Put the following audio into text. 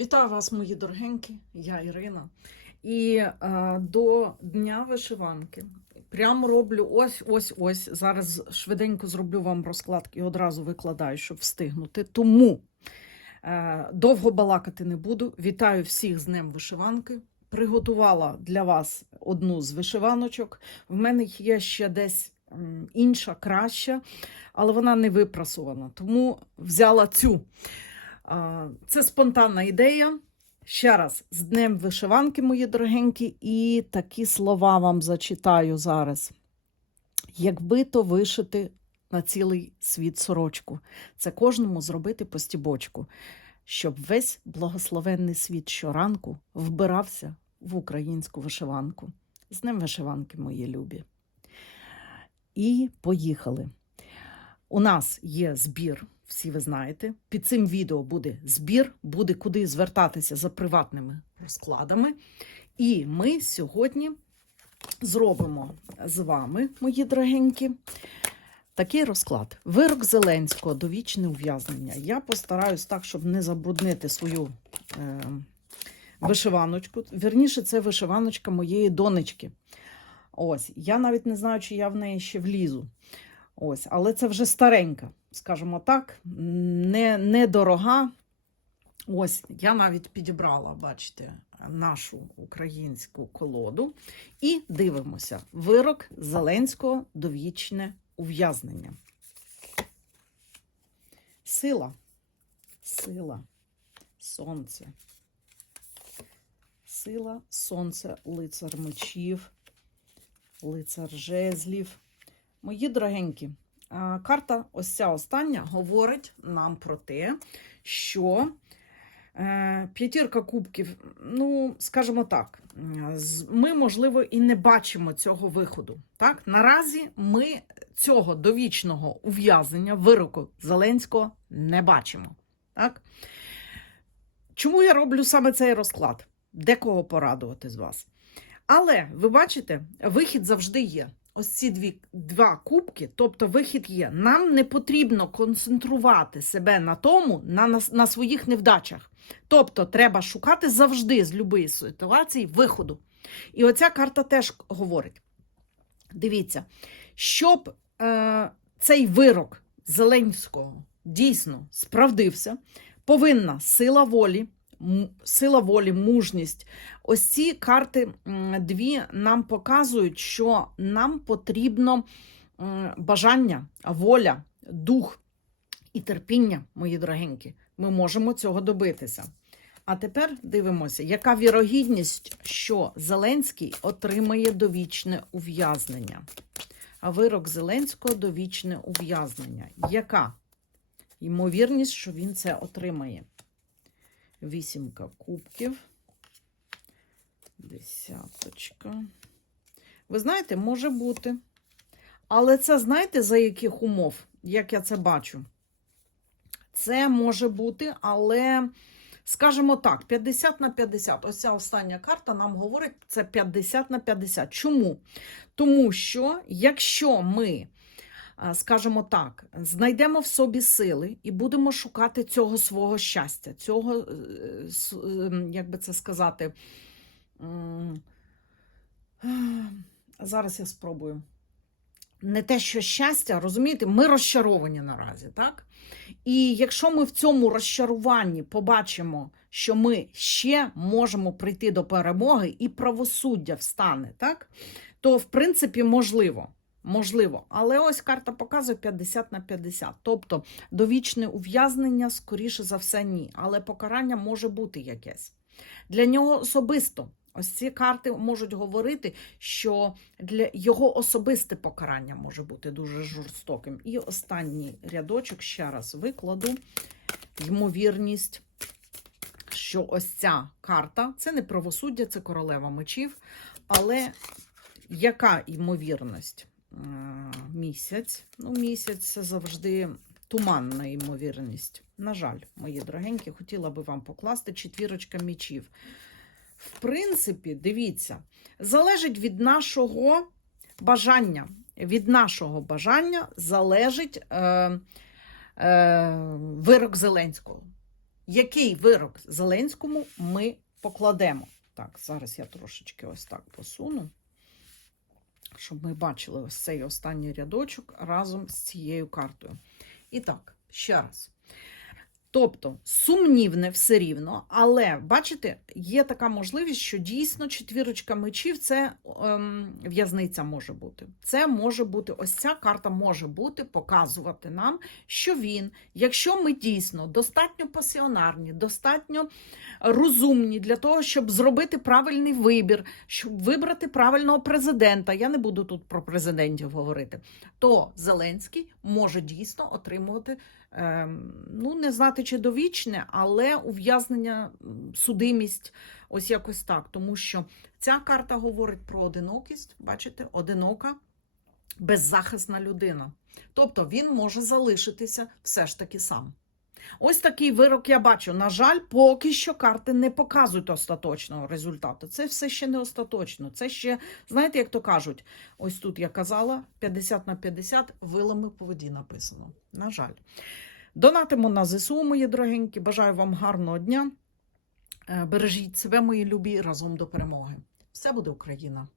Вітаю вас, мої дорогенькі, я Ірина. І е, до Дня вишиванки прямо роблю ось, ось, ось. Зараз швиденько зроблю вам розклад і одразу викладаю, щоб встигнути. Тому е, довго балакати не буду. Вітаю всіх з Днем вишиванки. Приготувала для вас одну з вишиваночок. В мене є ще десь інша, краща, але вона не випрасована. Тому взяла цю. Це спонтанна ідея. Ще раз, з Днем вишиванки, мої дорогенькі, і такі слова вам зачитаю зараз. Якби то вишити на цілий світ сорочку, це кожному зробити по стібочку, щоб весь благословенний світ щоранку вбирався в українську вишиванку. З Днем вишиванки, мої любі. І поїхали. У нас є збір, всі ви знаєте. Під цим відео буде збір, буде куди звертатися за приватними розкладами. І ми сьогодні зробимо з вами, мої дорогенькі, такий розклад. Вирок Зеленського, довічне ув'язнення. Я постараюсь так, щоб не забруднити свою е, вишиваночку. Вірніше, це вишиваночка моєї донечки. Ось, я навіть не знаю, чи я в неї ще влізу. Ось, але це вже старенька, скажімо так, не, недорога. Ось, я навіть підібрала, бачите, нашу українську колоду. І дивимося: вирок Зеленського довічне ув'язнення. Сила, сила, сонце. Сила, сонце, лицар мечів, лицар жезлів. Мої дорогенькі, карта, ось ця остання, говорить нам про те, що е, п'ятірка кубків, ну, скажімо так, ми, можливо, і не бачимо цього виходу. Так? Наразі ми цього довічного ув'язнення, вироку Зеленського не бачимо. Так? Чому я роблю саме цей розклад? Декого порадувати з вас. Але ви бачите, вихід завжди є. Ось ці дві, два кубки, тобто вихід є. Нам не потрібно концентрувати себе на тому, на, на, на своїх невдачах. Тобто, треба шукати завжди з будь-якої ситуації виходу. І оця карта теж говорить: дивіться, щоб е, цей вирок Зеленського дійсно справдився, повинна сила волі, сила волі, мужність. Ось ці карти дві нам показують, що нам потрібно бажання, воля, дух і терпіння, мої дорогенькі. Ми можемо цього добитися. А тепер дивимося, яка вірогідність, що Зеленський отримає довічне ув'язнення. А вирок Зеленського довічне ув'язнення. Яка ймовірність, що він це отримає? Вісімка кубків. Десяточка. Ви знаєте, може бути. Але це знаєте, за яких умов, як я це бачу? Це може бути, але, скажімо так, 50 на 50. Ось ця остання карта нам говорить, це 50 на 50. Чому? Тому що, якщо ми, скажімо так, знайдемо в собі сили і будемо шукати цього свого щастя, цього, е, е, як би це сказати, зараз я спробую. Не те, що щастя, розумієте, ми розчаровані наразі, так? І якщо ми в цьому розчаруванні побачимо, що ми ще можемо прийти до перемоги і правосуддя встане, так? То, в принципі, можливо. Можливо, але ось карта показує 50 на 50. Тобто довічне ув'язнення, скоріше за все, ні. Але покарання може бути якесь. Для нього особисто. Ось ці карти можуть говорити, що для його особисте покарання може бути дуже жорстоким. І останній рядочок ще раз викладу ймовірність, що ось ця карта це не правосуддя, це королева мечів. Але яка ймовірність? Місяць. Ну, місяць це завжди туманна ймовірність. На жаль, мої дорогенькі, хотіла би вам покласти четвірочка мічів. В принципі, дивіться, залежить від нашого бажання. Від нашого бажання залежить е, е, вирок Зеленського. який вирок Зеленському ми покладемо. Так, зараз я трошечки ось так посуну, щоб ми бачили ось цей останній рядочок разом з цією картою. І так, ще раз. Тобто сумнівне все рівно, але бачите, є така можливість, що дійсно четвірочка мечів це ем, в'язниця може бути. Це може бути, ось ця карта може бути, показувати нам, що він, якщо ми дійсно достатньо пасіонарні, достатньо розумні для того, щоб зробити правильний вибір, щоб вибрати правильного президента. Я не буду тут про президентів говорити, то Зеленський може дійсно отримувати ну не знати чи довічне, але ув'язнення, судимість, ось якось так. Тому що ця карта говорить про одинокість, бачите, одинока, беззахисна людина. Тобто він може залишитися все ж таки сам. Ось такий вирок я бачу. На жаль, поки що карти не показують остаточного результату. Це все ще не остаточно. Це ще, знаєте, як то кажуть, ось тут я казала, 50 на 50 вилами по воді написано. На жаль. Донатимо на ЗСУ, мої дорогенькі. Бажаю вам гарного дня. Е, Бережіть себе, мої любі, разом до перемоги. Все буде Україна!